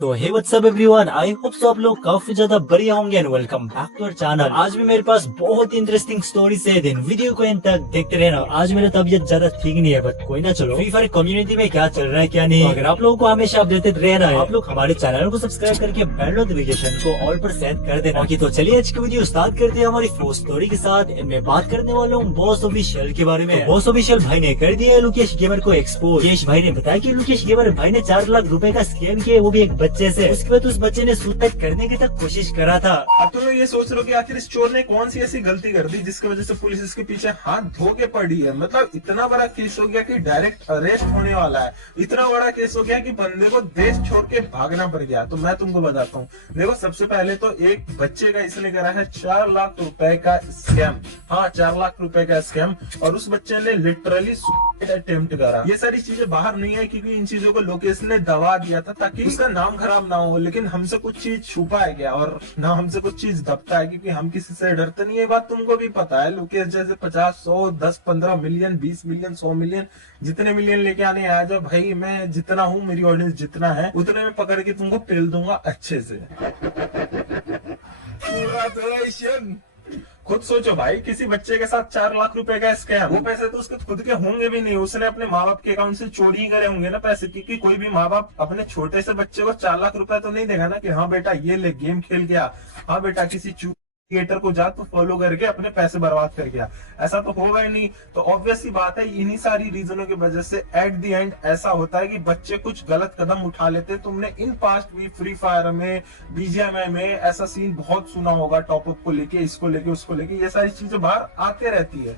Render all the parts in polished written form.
तो hey what's up everyone, I hope so आप लोग काफी ज्यादा बढ़िया होंगे and welcome back to our channel. आज भी मेरे पास बहुत इंटरेस्टिंग स्टोरीज है, दिन वीडियो को एंड तक देखते रहना। आज मेरा तबीयत ज्यादा ठीक नहीं है, बट कोई ना, चलो फ्री फायर कम्युनिटी में क्या चल रहा है क्या नहीं। तो अगर आप लोगों को हमेशा अपडेटेड रहना है, आप लोग हमारे चैनल को सब्सक्राइब करके बेल नोटिफिकेशन को ऑल पर सेट कर देना। बाकी तो चलिए आज की वीडियो स्टार्ट करते हैं हमारी फर्स्ट स्टोरी के साथ। मैं बात करने वाला हूँ बॉस ऑफिशियल के बारे में। तो बॉस ऑफिशियल भाई ने कर दिया है लोकेश गेमर को एक्सपोज। लोकेश भाई ने बताया कि लोकेश गेमर भाई ने 4 लाख रुपए का स्कैम किया, वो भी एक बच्चे से। उसके बाद उस बच्चे ने सुसाइड करने की तक कोशिश करा था। अब तुम लोग ये सोच रहे हो कि आखिर इस चोर ने कौन सी ऐसी गलती कर दी जिसकी वजह से पुलिस इसके पीछे हाथ धो के पड़ी है। मतलब इतना बड़ा केस हो गया कि डायरेक्ट अरेस्ट होने वाला है। इतना बड़ा केस हो गया कि बंदे को देश छोड़ के भागना पड़ गया। तो मैं तुमको बताता हूँ, देखो सबसे पहले तो एक बच्चे का इसने करा है 4 लाख रुपए का स्कैम। हाँ, 4 लाख रुपए का स्कैम। और उस बच्चे ने लिटरली सुसाइड अटेम्प्ट करा। ये सारी चीजें बाहर नहीं है क्योंकि इन चीजों को लोकेश ने दबा दिया था ताकि उसका नाम खराब ना हो। लेकिन हमसे कुछ चीज छुपा है क्या, और ना हमसे कुछ चीज दबता है, क्योंकि हम किसी से डरते नहीं है। बात तुमको भी पता है, लोकेश जैसे 50, 100, 10, 15 मिलियन, 20 मिलियन, 100 मिलियन, जितने मिलियन लेके आने आ जाओ भाई। मैं जितना हूँ, मेरी ऑडियंस जितना है, उतने में पकड़ के तुमको पेल दूंगा अच्छे से। खुद सोचो भाई, किसी बच्चे के साथ 4 लाख रुपए का स्कैम। वो पैसे तो उसके खुद के होंगे भी नहीं, उसने अपने माँ बाप के अकाउंट से चोरी ही करे होंगे ना पैसे। क्योंकि कोई भी माँ बाप अपने छोटे से बच्चे को 4 लाख रुपए तो नहीं देगा ना कि हाँ बेटा ये ले, गेम खेल गया, हाँ बेटा किसी क्रिएटर को जा तो फॉलो करके अपने पैसे बर्बाद कर गया। ऐसा तो होगा ही नहीं। तो ऑब्वियस सी बात है, इन्हीं सारी रीजनों की वजह से एट द एंड ऐसा होता है कि बच्चे कुछ गलत कदम उठा लेते हैं। तुमने इन पास्ट भी फ्री फायर में, बीजीएमआई में ऐसा सीन बहुत सुना होगा, टॉपअप को लेके, इसको लेके, उसको लेके, ये सारी चीजें बाहर आते रहती है।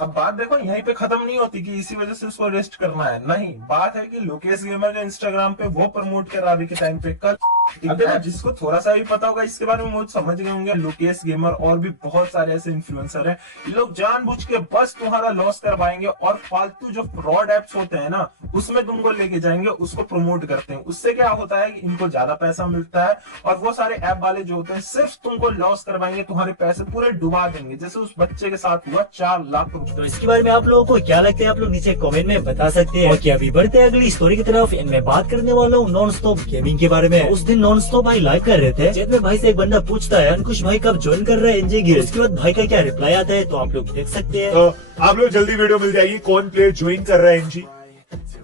अब बात देखो यहीं पे खत्म नहीं होती कि इसी वजह से उसको अरेस्ट करना है। नहीं, बात है कि लोकेश गेमर जो इंस्टाग्राम पे वो प्रमोट कर रहा अभी के टाइम पे। कल देखो, जिसको थोड़ा सा भी पता होगा इसके बारे में वो समझ गए होंगे, लोकेश गेमर और भी बहुत सारे ऐसे इन्फ्लुएंसर हैं, ये लोग जानबूझ के बस तुम्हारा लॉस करवाएंगे और फालतू जो फ्रॉड एप्स होते हैं ना, उसमें तुमको लेके जाएंगे, उसको प्रमोट करते हैं। उससे क्या होता है कि इनको ज्यादा पैसा मिलता है, और वो सारे ऐप वाले जो होते हैं सिर्फ तुमको लॉस करवाएंगे, तुम्हारे पैसे पूरे डुबा देंगे, जैसे उस बच्चे के साथ हुआ 4 लाख रुपए। तो इसके बारे में आप लोगों को क्या लगता है, आप लोग नीचे कमेंट में बता सकते हैं। और क्या अभी बढ़ते हैं अगली स्टोरी की तरफ। इनमें बात करने वाला हूँ नॉन स्टॉप गेमिंग के बारे में। उस दिन नॉन स्टॉप भाई लाइव कर रहे थे, जिसमें भाई से एक बंदा पूछता है अंकुश भाई कब ज्वाइन कर रहे हैं एनजे गियर। उसके बाद भाई का क्या रिप्लाई आता है, तो आप लोग देख सकते हैं। तो आप लोग जल्दी वीडियो मिल जाएगी कौन प्लेयर ज्वाइन कर रहा है एनजी।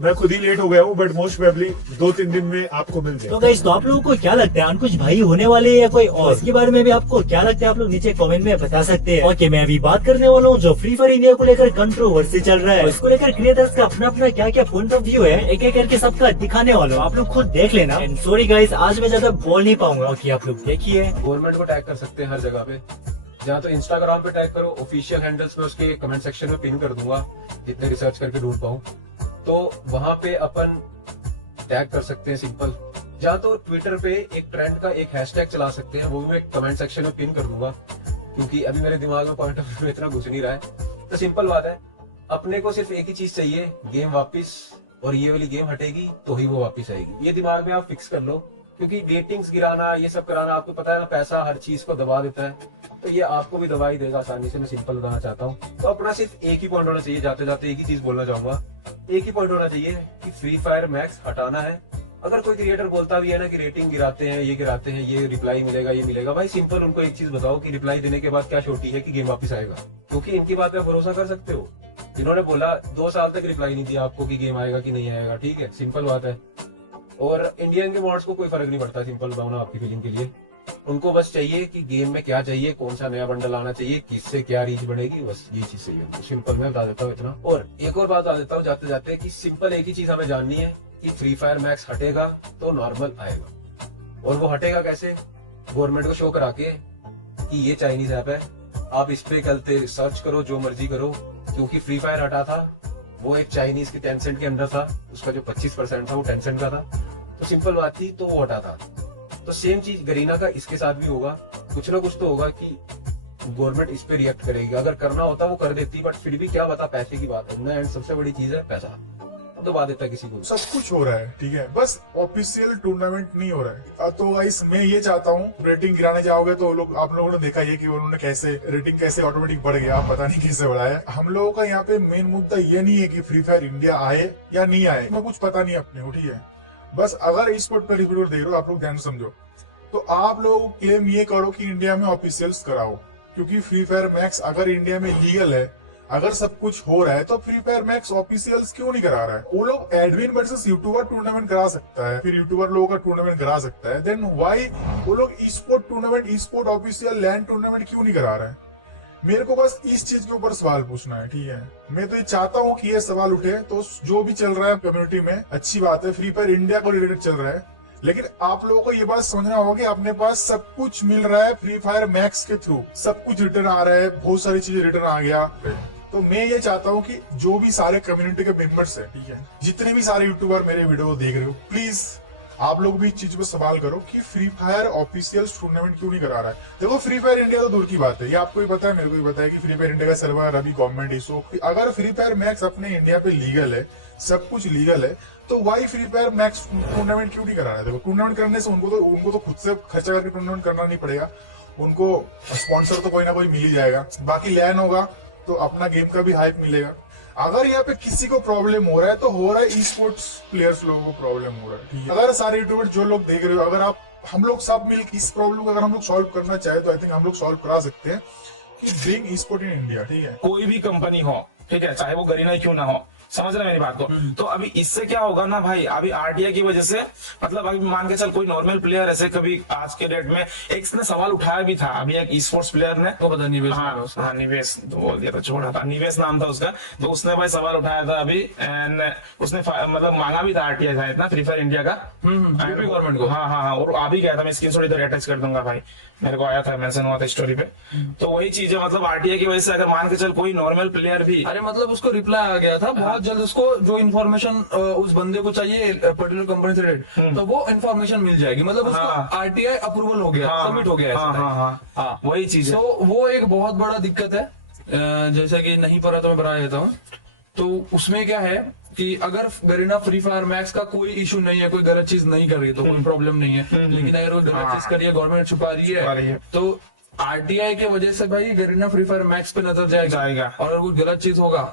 मैं खुद ही लेट हो गया हूँ, बट मोस्ट प्रोबेबली 2-3 दिन में आपको मिल जाएगा। तो गाइस, तो आप लोगों को क्या लगता है, अंकुश भाई होने वाले हैं या कोई और? इसके बारे में भी आपको क्या लगता है, आप लोग नीचे कमेंट में बता सकते हैं। ओके, मैं अभी बात करने वाला हूँ जो फ्री फायर इंडिया को लेकर कंट्रोवर्सी चल रहा है। इसको लेकर क्रिएटर्स का अपना अपना क्या क्या पॉइंट ऑफ व्यू है, एक एक करके सबका दिखाने वाला हूँ, आप लोग खुद देख लेना। एंड सॉरी गाइस, आज मैं ज्यादा बोल नहीं पाऊंगा। ओके, आप लोग देखिए। गवर्नमेंट को टैग कर सकते हैं हर जगह पे, जहाँ तो इंस्टाग्राम पे टैग करो, ऑफिशियल हैंडल्स में उसके कमेंट सेक्शन में पिन कर दूंगा जितने रिसर्च करके ढूंढ पाऊँ। तो वहां पे अपन टैग कर सकते हैं सिंपल। जहाँ तो ट्विटर पे एक ट्रेंड का एक हैशटैग चला सकते हैं, वो भी मैं कमेंट सेक्शन में पिन कर दूंगा, क्योंकि अभी मेरे दिमाग में पॉइंट ऑफ व्यू इतना घुस नहीं रहा है। तो सिंपल बात है, अपने को सिर्फ एक ही चीज चाहिए, गेम वापिस, और ये वाली गेम हटेगी तो ही वो वापिस आएगी। ये दिमाग में आप फिक्स कर लो, क्योंकि रेटिंग्स गिराना, ये सब कराना, आपको पता है ना, पैसा हर चीज को दबा देता है, तो ये आपको भी दबा ही देगा आसानी से। मैं सिंपल बताना चाहता हूँ। तो अपना सिर्फ एक ही पॉइंट होना चाहिए, जाते जाते एक ही चीज बोलना चाहूंगा, एक ही पॉइंट होना चाहिए कि फ्री फायर मैक्स हटाना है। अगर कोई क्रिएटर बोलता भी है ना कि रेटिंग गिराते हैं, ये गिराते हैं, ये रिप्लाई मिलेगा, ये मिलेगा, भाई सिंपल उनको एक चीज बताओ कि रिप्लाई देने के बाद क्या छोटी है कि गेम वापस आएगा। क्योंकि इनकी बात पे भरोसा कर सकते हो, इन्होंने बोला 2 साल तक रिप्लाई नहीं दिया आपको कि गेम आएगा कि नहीं आएगा। ठीक है, सिंपल बात है। और इंडियन के मॉड्स को कोई फर्क नहीं पड़ता, सिंपल बताऊं ना आपकी फीलिंग के लिए, उनको बस चाहिए कि गेम में क्या चाहिए, कौन सा नया बंडल आना चाहिए, किससे क्या रीच बढ़ेगी, बस ये चीज चाहिए उनको। सिंपल मैं बता देता हूँ इतना। और एक और बात बता देता हूँ जाते जाते, कि सिंपल एक ही चीज हमें जाननी है कि फ्री फायर मैक्स हटेगा तो नॉर्मल आएगा। और वो हटेगा कैसे? गवर्नमेंट को शो करा के कि ये चाइनीज ऐप है, आप इस पे कल सर्च करो, जो मर्जी करो। क्योंकि फ्री फायर हटा था, वो एक चाइनीज के टेंसेंट के अंदर था, उसका जो 25% था वो टेंसेंट का था। तो सिंपल बात थी, तो वो हटा था। तो सेम चीज गरीना का इसके साथ भी होगा, कुछ ना कुछ तो होगा कि गवर्नमेंट इस पे रिएक्ट करेगी। अगर करना होता वो कर देती, बट फिर भी क्या बता, पैसे की बात है, एंड सबसे बड़ी चीज है पैसा, दबा देता किसी को। सब कुछ हो रहा है, ठीक है, बस ऑफिशियल टूर्नामेंट नहीं हो रहा है। तो गाइस, मैं ये चाहता हूँ, रेटिंग गिराने जाओगे तो लोग, आप लोगों ने देखा ये कि उन्होंने कैसे रेटिंग कैसे ऑटोमेटिक बढ़ गया, पता नहीं कैसे बढ़ाया। हम लोगों का यहाँ पे मेन मुद्दा ये नहीं है कि फ्री फायर इंडिया आए या नहीं आए, मैं कुछ पता नहीं अपने को, ठीक है, बस अगर ई स्पोर्ट का रिव्यू देख रहे हो आप लोग ध्यान से समझो, तो आप लोग क्लेम ये करो कि इंडिया में ऑफिशियल्स कराओ, क्योंकि फ्री फायर मैक्स अगर इंडिया में लीगल है, अगर सब कुछ हो रहा है, तो फ्री फायर मैक्स ऑफिशियल्स क्यों नहीं करा रहा है? वो लोग एडमिन वर्सेस यूट्यूबर टूर्नामेंट करा सकता है, फिर यूट्यूबर लोगों का टूर्नामेंट करा सकता है, देन व्हाई वो लोग ई स्पोर्ट टूर्नामेंट, ई स्पोर्ट ऑफिशियल लैंड टूर्नामेंट क्यों नहीं करा रहा है? मेरे को बस इस चीज के ऊपर सवाल पूछना है, ठीक है? मैं तो ये चाहता हूँ कि ये सवाल उठे, तो जो भी चल रहा है कम्युनिटी में अच्छी बात है, फ्री फायर इंडिया को रिलेटेड चल रहा है, लेकिन आप लोगों को ये बात समझना होगा कि अपने पास सब कुछ मिल रहा है फ्री फायर मैक्स के थ्रू, सब कुछ रिटर्न आ रहा है, बहुत सारी चीजें रिटर्न आ गया। तो मैं ये चाहता हूँ कि जो भी सारे कम्युनिटी के मेंबर्स है, ठीक है, जितने भी सारे यूट्यूबर मेरे वीडियो देख रहे हो, प्लीज आप लोग भी इस चीज पे सवाल करो कि फ्री फायर ऑफिशियल टूर्नामेंट क्यों नहीं करा रहा है। देखो फ्री फायर इंडिया तो दूर की बात है, ये आपको भी पता है, मेरे को भी पता है कि फ्री फायर इंडिया का सर्वर अभी गवर्नमेंट इशू, अगर फ्री फायर मैक्स अपने इंडिया पे लीगल है, सब कुछ लीगल है, तो why Free Fire Max tournament क्यों नहीं करा रहा है? देखो टूर्नामेंट करने से उनको तो खुद से खर्चा करके टूर्नामेंट करना नहीं पड़ेगा, उनको स्पॉन्सर तो कोई ना कोई मिल ही जाएगा, बाकी लैन होगा तो अपना गेम का भी हाइप मिलेगा। अगर यहाँ पे किसी को प्रॉब्लम हो रहा है तो हो रहा है ई स्पोर्ट्स प्लेयर्स लोगों को प्रॉब्लम हो रहा है, ठीक है? अगर सारे यूट्यूबर जो लोग देख रहे हो, अगर आप हम लोग सब मिल इस प्रॉब्लम को अगर हम लोग सॉल्व करना चाहे तो आई थिंक हम लोग सॉल्व करा सकते हैं कि bring E sport in India, ठीक है? कोई भी कंपनी हो, ठीक है, चाहे वो गरीना क्यों ना हो, समझ रहे मेरी बात को। तो अभी इससे क्या होगा ना भाई, अभी आरटीआई की वजह से, मतलब अभी मान के चल कोई नॉर्मल प्लेयर ऐसे कभी आज के डेट में एक ने सवाल उठाया भी था, अभी एक ई स्पोर्ट्स प्लेयर ने, तो पता निवेश, हाँ निवेश तो बोल दिया था, छोड़ा था, निवेश नाम था उसका, तो उसने भाई सवाल उठाया था अभी, एंड उसने मतलब मांगा भी था आरटीआई था इतना फ्री फायर इंडिया का गवर्नमेंट को। हाँ, और आ भी गया था, मैं स्क्रीनशॉट इधर अटैच कर दूंगा भाई, मेरे को आया था, मेंशन हुआ था स्टोरी पे। तो वही चीज है, मतलब आरटीआई की वजह से अगर मान के चल कोई नॉर्मल प्लेयर भी, अरे मतलब उसको रिप्लाई आ गया था बहुत जल्द, उसको जो इन्फॉर्मेशन उस बंदे को चाहिए पर्टिकुलर कंपनी से रिलेटेड, तो वो इन्फॉर्मेशन मिल जाएगी, मतलब उसको आरटीआई अप्रूवल हो गया, सबमिट हो गया। हाँ, वही चीज है। तो वो एक बहुत बड़ा दिक्कत है, जैसा कि नहीं पता तो मैं बता देता हूँ। तो उसमें क्या है कि अगर गरीना फ्री फायर मैक्स का कोई इशू नहीं है, कोई गलत चीज नहीं कर रही है तो कोई प्रॉब्लम नहीं है, लेकिन अगर वो गलत चीज कर रही है, गवर्नमेंट छुपा रही है, तो आरटीआई की वजह से भाई गरीना फ्री फायर मैक्स पे नजर जाएगा, और अगर कोई गलत चीज होगा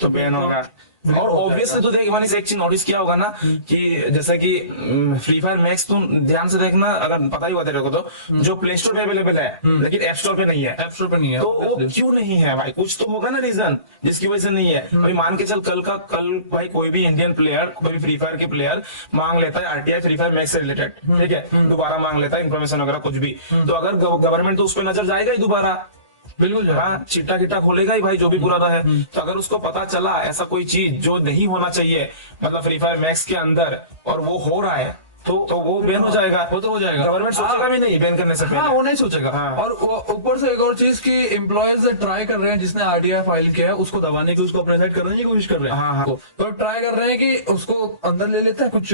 तो बैन होगा। और ऑब्वियसली तो देख मनीष एक चीज नोटिस किया होगा ना कि जैसे कि फ्री फायर मैक्स तुम ध्यान से देखना, अगर पता ही हुआ तेरे को, तो जो प्ले स्टोर पे अवेलेबल है लेकिन ऐप स्टोर पे नहीं है, ऐप स्टोर पे नहीं है, तो वो क्यों नहीं है भाई? कुछ तो होगा ना रीजन जिसकी वजह से नहीं है। भाई मान के चल कल भाई कोई भी इंडियन प्लेयर, कोई भी फ्री फायर के प्लेयर मांग लेता है आरटीआई फ्री फायर मैक्स से रिलेटेड, ठीक है, दोबारा मांग लेता है इन्फॉर्मेशन वगैरह कुछ भी, तो अगर गवर्नमेंट तो उस पर नजर जाएगा ही दोबारा, बिल्कुल, हाँ चिट्टा किट्टा खोलेगा ही भाई, जो भी पुराना है। तो अगर उसको पता चला ऐसा कोई चीज जो नहीं होना चाहिए मतलब फ्री फायर मैक्स के अंदर, और वो हो रहा है, तो वो बैन हो जाएगा, वो तो हो जाएगा, गवर्नमेंट सोचेगा भी नहीं बैन करने से पहले। हाँ, वो नहीं सोचेगा। और ऊपर से एक और चीज की एम्प्लॉयज ट्राई कर रहे हैं, जिसने आरटीआई फाइल किया है उसको दबाने की, उसको अपने साइड करने की कोशिश कर रहे हैं। हाँ। तो ट्राई कर रहे हैं कि उसको अंदर ले लेते हैं कुछ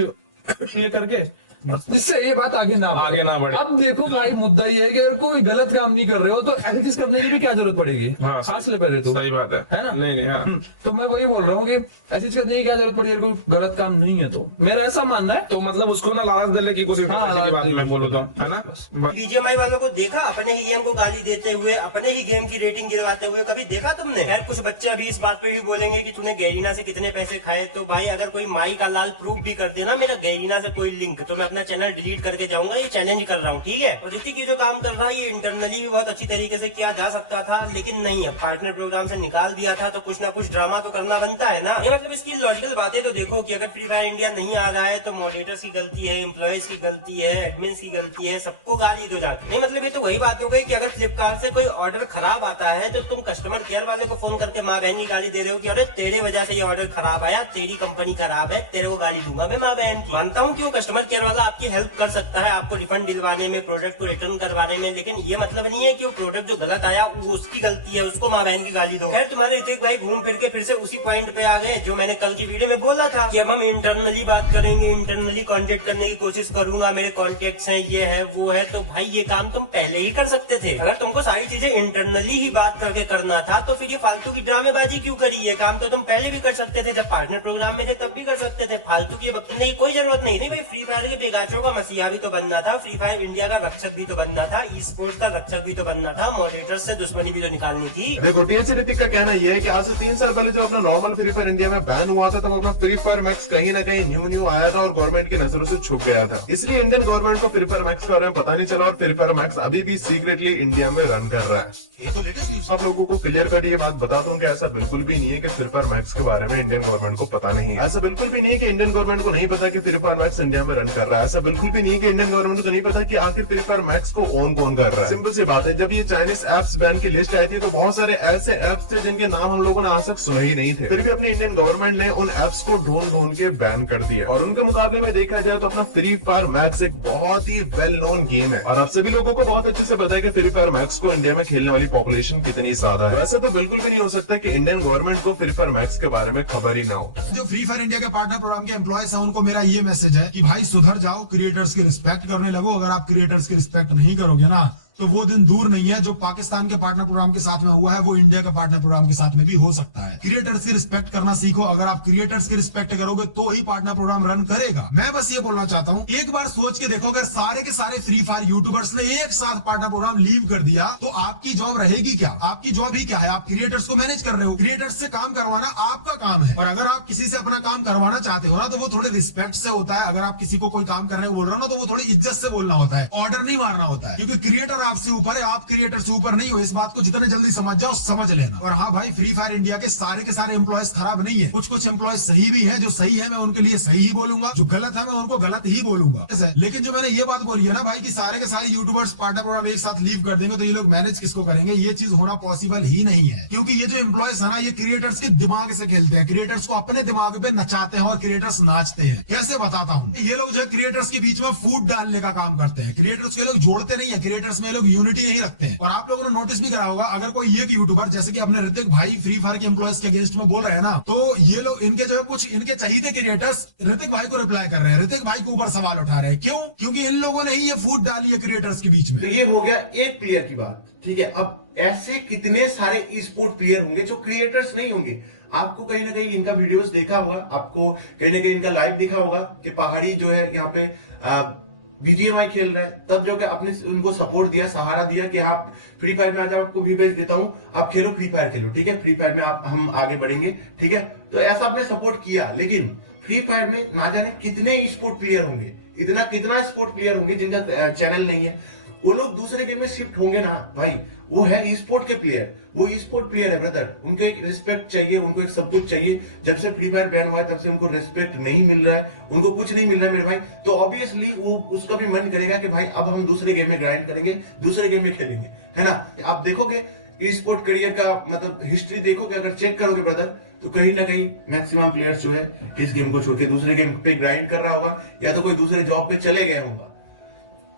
ये करके, जिससे ये बात आगे ना बढ़े। अब देखो भाई, मुद्दा ये है कि अगर कोई गलत काम नहीं कर रहे हो तो ऐसी चीज करने की भी क्या जरूरत पड़ेगी? हाँ, खास ले पहले तो सही बात है ना? नहीं हाँ। तो मैं वही बोल रहा हूँ कि ऐसी चीज करने की क्या जरूरत पड़ेगी, कोई गलत काम नहीं है तो मेरा ऐसा मानना है। तो मतलब उसको ना लालच दिलाने की कोशिश की बात मैं बोलूँ तो, है ना? बीजीएमआई वालों को देखा अपने ही गेम को गाली देते हुए, अपने ही गेम की रेटिंग गिरवाते हुए, कभी देखा तुमने? खैर कुछ बच्चे अभी इस बात पे भी बोलेंगे कि तूने गैरीना से कितने पैसे खाए, तो भाई अगर कोई माई का लाल प्रूफ भी कर देना मेरा गैरीना से कोई लिंक, तो मैं अपना चैनल डिलीट करके जाऊंगा, ये चैलेंज कर रहा हूँ, ठीक है? और ऋतिक ये जो काम कर रहा है ये इंटरनली भी बहुत अच्छी तरीके से किया जा सकता था, लेकिन नहीं है, पार्टनर प्रोग्राम से निकाल दिया था, तो कुछ ना कुछ ड्रामा तो करना बनता है ना। ये मतलब इसकी लॉजिकल बातें तो देखो कि अगर फ्री फायर इंडिया नहीं आ रहा है तो मॉडरेटर्स की गलती है, एम्प्लॉयज की गलती है, एडमिन्स की गलती है, सबको गाली दो जाके। नहीं मतलब ये तो वही बात हो गई कि अगर फ्लिपकार्ट से कोई ऑर्डर खराब आता है तो तुम कस्टमर केयर वाले को फोन करके माँ बहन की गाली दे रहे हो कि अरे तेरे वजह से ये ऑर्डर खराब आया, तेरी कंपनी खराब है, तेरे को गाली दूंगा मैं माँ बहन की। मानता हूँ कि वो कस्टमर केयर वाला आपकी हेल्प कर सकता है, आपको रिफंड दिलवाने में, प्रोडक्ट को रिटर्न करवाने में, लेकिन ये मतलब नहीं है कि वो प्रोडक्ट जो गलत आया वो उसकी गलती है, उसको माँ बहन की गाली दो। खैर तुम्हारे ऋतिक भाई घूम फिर के फिर से उसी पॉइंट पे आ गए जो मैंने कल की वीडियो में बोला था कि अब हम इंटरनली बात करेंगे, इंटरनली कांटेक्ट करने की कोशिश करूंगा, मेरे कॉन्टेक्ट्स हैं, ये है वो है। तो भाई ये काम तुम पहले ही कर सकते थे। अगर तुमको सारी चीजें इंटरनली ही बात करके करना था तो फिर ये फालतू की ड्रामेबाजी क्यों करी? ये काम तो तुम पहले भी कर सकते थे, जब पार्टनर प्रोग्राम में थे तब भी कर सकते थे। फालतू की बकने की कोई जरूरत नहीं। नहीं भाई, फ्री फायर के के गाचों का मसीहा भी तो बनना था, फ्री फायर इंडिया का रक्षक भी तो बनना था, ई स्पोर्ट्स का रक्षक भी तो बनना था, मॉडरेटर से दुश्मनी भी तो निकालनी थी। देखो टीएनसी ऋतिक का कहना यह है कि आज से 3 साल पहले जब अपना नॉर्मल फ्री फायर इंडिया में बैन हुआ था, तब अपना फ्री फायर मैक्स कहीं ना कहीं न्यू आया था और गवर्नमेंट की नजरों से छुप गया था। इसलिए इंडियन गवर्नमेंट को फ्री फायर मैक्स के बारे में पता नहीं चला और फ्री फायर मैक्स अभी भी सीक्रेटली इंडिया में रन कर रहा है। ये तो लेटेस्ट आप लोगों को क्लियर कट ये बात बता दूं कि ऐसा बिल्कुल भी नहीं है कि फ्री फायर मैक्स के बारे में इंडियन गवर्नमेंट को पता नहीं है। ऐसा बिल्कुल भी नहीं है कि इंडियन गवर्नमेंट को नहीं पता कि फ्री फायर मैक्स इंडिया में रन कर रहा है। ऐसा बिल्कुल भी नहीं है कि इंडियन गवर्नमेंट को नहीं पता कि आखिर फ्री फायर मैक्स को ओन कौन कर रहा है। सिंपल सी बात है, जब ये चाइनीज एप्स बैन की लिस्ट आई थी तो बहुत सारे ऐसे एप्स थे जिनके नाम हम लोगों ने आज तक सुने ही नहीं थे। फिर भी अपनी इंडियन गवर्नमेंट ने उन एप्स को ढूंढ के बैन कर दिया। और उनके मुकाबले में देखा जाए तो अपना फ्री फायर मैक्स एक बहुत ही वेल नोन गेम है और आप सभी लोगों को बहुत अच्छे से पता है कि फ्री फायर मैक्स को इंडिया में खेलने वाली पॉपुलेशन कितनी ज्यादा है। वैसे तो बिल्कुल भी नहीं हो सकता कि इंडियन गवर्नमेंट को फ्री फायर मैक्स के बारे में खबर ही ना हो। जो फ्री फायर इंडिया के पार्टनर प्रोग्राम के एम्प्लॉयज हैं उनको मेरा ये मैसेज है कि भाई सुधर जाओ, क्रिएटर्स की रिस्पेक्ट करने लगो। अगर आप क्रिएटर्स की रिस्पेक्ट नहीं करोगे ना तो वो दिन दूर नहीं है जो पाकिस्तान के पार्टनर प्रोग्राम के साथ में हुआ है वो इंडिया के पार्टनर प्रोग्राम के साथ में भी हो सकता है। क्रिएटर्स की रिस्पेक्ट करना सीखो। अगर आप क्रिएटर्स की रिस्पेक्ट करोगे तो ही पार्टनर प्रोग्राम रन करेगा। मैं बस ये बोलना चाहता हूँ, एक बार सोच के देखो, अगर सारे के सारे फ्री फायर यूट्यूबर्स ने एक साथ पार्टनर प्रोग्राम लीव कर दिया तो आपकी जॉब रहेगी क्या? आपकी जॉब ही क्या है? आप क्रिएटर्स को मैनेज कर रहे हो, क्रिएटर्स से काम करवाना आपका काम है। और अगर आप किसी से अपना काम करवाना चाहते हो ना तो वो थोड़े रिस्पेक्ट से होता है। अगर आप किसी को कोई काम करने को बोल रहे हो ना तो वो थोड़ी इज्जत से बोलना होता है, ऑर्डर नहीं मारना होता है। क्योंकि क्रिएटर आपसे ऊपर है, आप क्रिएटर से ऊपर नहीं हो। इस बात को जितने जल्दी समझ जाओ समझ लेना। और हाँ भाई, फ्री फायर इंडिया के सारे एम्प्लॉयज खराब नहीं है। कुछ एम्प्लॉयज सही भी है। जो सही है मैं उनके लिए सही ही बोलूंगा, जो गलत है मैं उनको गलत ही बोलूंगा। लेकिन जो मैंने ये बात बोली है ना भाई कि सारे के सारे यूट्यूबर्स पार्टनर प्रोग्राम एक साथ लीव कर देंगे तो ये लोग मैनेज किसको करेंगे? ये चीज होना पॉसिबल ही नहीं है। क्योंकि ये जो एम्प्लॉयज है ना ये क्रिएटर्स के दिमाग से खेलते हैं, क्रिएटर्स को अपने दिमाग पे नचाते हैं और क्रिएटर्स नाचते हैं। कैसे बताता हूँ, ये लोग जो है क्रिएटर्स के बीच में फूट डालने का काम करते हैं। क्रिएटर्स के लोग जोड़ते नहीं है, क्रिएटर्स में लोग यूनिटी नहीं रखते हैं। और आप लोगों ने नोटिस भी करा होगा, अगर कोई एक यूट्यूबर जैसे कि अपने ऋतिक भाई फ्री फायर के एम्प्लॉयज के अगेंस्ट में बोल रहे हैं ना तो ये लोग इनके जो है कुछ इनके चाहिए क्रिएटर्स ऋतिक भाई को रिप्लाई कर रहे हैं, ऋतिक भाई के ऊपर सवाल उठा रहे हैं। क्यों? क्योंकि इन लोगों ने ही ये फूट डाली है क्रिएटर्स के बीच में। तो ये हो गया एक प्लेयर की बात, ठीक है। अब ऐसे कितने सारे ई स्पोर्ट प्लेयर होंगे जो क्रिएटर्स नहीं होंगे। आपको कहीं ना कहीं इनका वीडियोस देखा होगा, आपको कहीं ना कहीं इनका लाइव देखा होगा कि पहाड़ी जो है यहाँ पे बीजीएमआई खेल रहे हैं, तब जो कि आपने उनको सपोर्ट दिया, सहारा दिया कि आप फ्री फायर में आ जाओ, आपको भी भेज देता हूं, आप खेलो, फ्री फायर खेलो, ठीक है, फ्री फायर में हम आगे बढ़ेंगे, ठीक है। तो ऐसा आपने सपोर्ट किया। लेकिन फ्री फायर में ना जाने कितने स्पोर्ट प्लेयर होंगे, कितना स्पोर्ट प्लेयर होंगे जिनका चैनल नहीं है। वो लोग दूसरे गेम में शिफ्ट होंगे ना भाई, वो है ई स्पोर्ट के प्लेयर, वो ई स्पोर्ट प्लेयर है ब्रदर। उनको एक रिस्पेक्ट चाहिए, उनको एक सब कुछ चाहिए। जब से फ्री फायर बैन हुआ है तब से उनको रिस्पेक्ट नहीं मिल रहा है, उनको कुछ नहीं मिल रहा है मेरे भाई। तो ऑब्वियसली वो उसका भी मन करेगा कि भाई अब हम दूसरे गेम में ग्राइंड करेंगे, दूसरे गेम में खेलेंगे, है ना। आप देखोगे ई स्पोर्ट करियर का मतलब हिस्ट्री देखोगे, अगर चेक करोगे ब्रदर, तो कहीं ना कहीं मैक्सिमम प्लेयर्स जो है इस गेम को छोड़ के दूसरे गेम पे ग्राइंड कर रहा होगा, या तो कोई दूसरे जॉब पे चले गए होगा,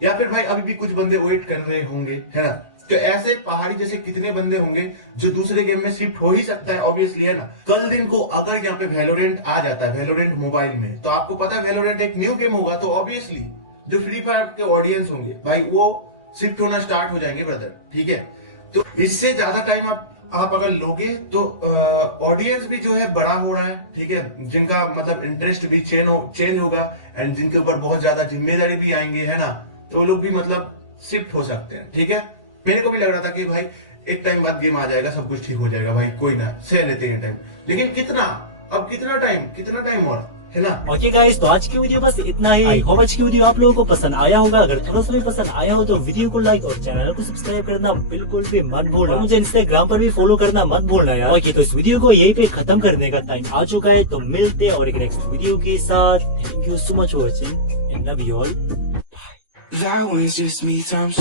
या फिर भाई अभी भी कुछ बंदे वेट कर रहे होंगे, है ना। तो ऐसे पहाड़ी जैसे कितने बंदे होंगे जो दूसरे गेम में शिफ्ट हो ही सकता है, ऑब्वियसली, है ना। कल दिन को अगर यहाँ पे वैलोरेंट आ जाता है, वैलोरेंट मोबाइल में, तो आपको पता है वैलोरेंट एक न्यू गेम होगा, तो ऑब्वियसली जो फ्री फायर के ऑडियंस होंगे भाई वो शिफ्ट होना स्टार्ट हो जाएंगे ब्रदर, ठीक है। तो इससे ज्यादा टाइम आप अगर लोगे तो ऑडियंस भी जो है बड़ा हो रहा है, ठीक है, जिनका मतलब इंटरेस्ट भी चेंज होगा एंड जिनके ऊपर बहुत ज्यादा जिम्मेदारी भी आएंगे, है ना, तो वो लोग भी मतलब शिफ्ट हो सकते हैं, ठीक है। मेरे को भी लग रहा था कि भाई एक टाइम बाद गेम आ जाएगा, सब कुछ ठीक हो जाएगा भाई, कोई ना, सह लेते हैं टाइम। लेकिन कितना टाइम और, है ना। ओके गाइस, तो आज की वीडियो बस इतना ही। आई होप आज की वीडियो आप लोगों को पसंद आया होगा। अगर थोड़ा सा भी पसंद आया हो तो वीडियो को लाइक और चैनल को सब्सक्राइब करना बिल्कुल भी मत भूलना। और मुझे इंस्टाग्राम पर भी फॉलो करना मत भूलना यार। ओके, तो इस वीडियो को यहीं पे खत्म करने का टाइम आ चुका है, तो मिलते हैं और एक नेक्स्ट वीडियो के साथ। Thank you so much for watching and love you all. That was just me, time